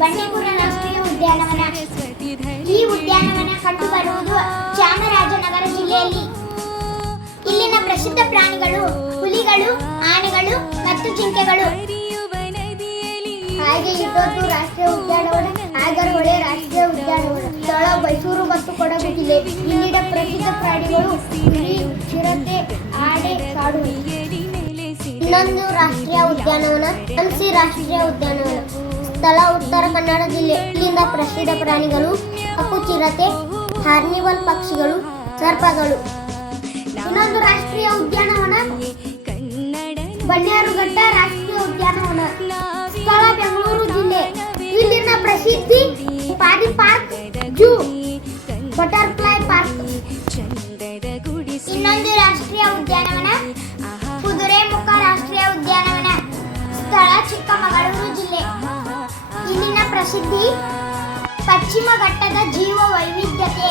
ಬಂಡೀಪುರ ರಾಷ್ಟ್ರೀಯ ಉದ್ಯಾನವನ. ಈ ಉದ್ಯಾನವನ ಕಂಡುಬರುವುದು ಚಾಮರಾಜನಗರ ಜಿಲ್ಲೆಯಲ್ಲಿ. ಇಲ್ಲಿನ ಪ್ರಸಿದ್ಧ ಪ್ರಾಣಿಗಳು ಹುಲಿಗಳು, ಆನೆಗಳು ಮತ್ತು ಜಿಂಕೆಗಳು. ಹಾಗೆ ಇದ್ದದ್ದು ರಾಷ್ಟ್ರೀಯ ಉದ್ಯಾನವನ, ನಾಗರಹೊಳೆ ರಾಷ್ಟ್ರೀಯ ಉದ್ಯಾನವನ. ಸ್ಥಳ ಮೈಸೂರು ಮತ್ತು ಕೊಡಗು ಜಿಲ್ಲೆ. ಇಲ್ಲಿನ ಪ್ರಸಿದ್ಧ ಪ್ರಾಣಿಗಳು ಹುಲಿ, ಚಿರತೆ, ಆನೆ, ಕಾಡು. ಇನ್ನೊಂದು ರಾಷ್ಟ್ರೀಯ ಉದ್ಯಾನವನ ಹಂಪಿ ರಾಷ್ಟ್ರೀಯ ಉದ್ಯಾನವನ. ಸ್ಥಳ ಉತ್ತರ ಕನ್ನಡ ಜಿಲ್ಲೆ. ಇಲ್ಲಿಂದ ಪ್ರಸಿದ್ಧ ಪ್ರಾಣಿಗಳು ಕಪ್ಪು ಚಿರತೆ, ಹಾರ್ನಿವಲ್ ಪಕ್ಷಿಗಳು, ಸರ್ಪಗಳು. ಇನ್ನೊಂದು ರಾಷ್ಟ್ರೀಯ ಉದ್ಯಾನವನ ಬನ್ನೇರುಘಟ್ಟ ರಾಷ್ಟ್ರೀಯ ಉದ್ಯಾನವನ. ಸ್ಥಳ ಬೆಂಗಳೂರು ಜಿಲ್ಲೆ. ಇಲ್ಲಿನ ಪ್ರಸಿದ್ಧಿ ಪಾಡಿ ಪಾರ್ಕ್, ಜೂ, ಬಟರ್ಫ್ಲೈ ಪಾರ್ಕ್. ಇನ್ನೊಂದು ರಾಷ್ಟ್ರೀಯ ಉದ್ಯಾನವನ ಕುದುರೆಮುಖ ರಾಷ್ಟ್ರೀಯ ಉದ್ಯಾನವನ. ಸ್ಥಳ ಚಿಕ್ಕಮಗಳೂರು ಜಿಲ್ಲೆ. ಇಲ್ಲಿನ ಪ್ರಸಿದ್ಧಿ ಪಶ್ಚಿಮ ಘಟ್ಟದ ಜೀವ ವೈವಿಧ್ಯತೆ.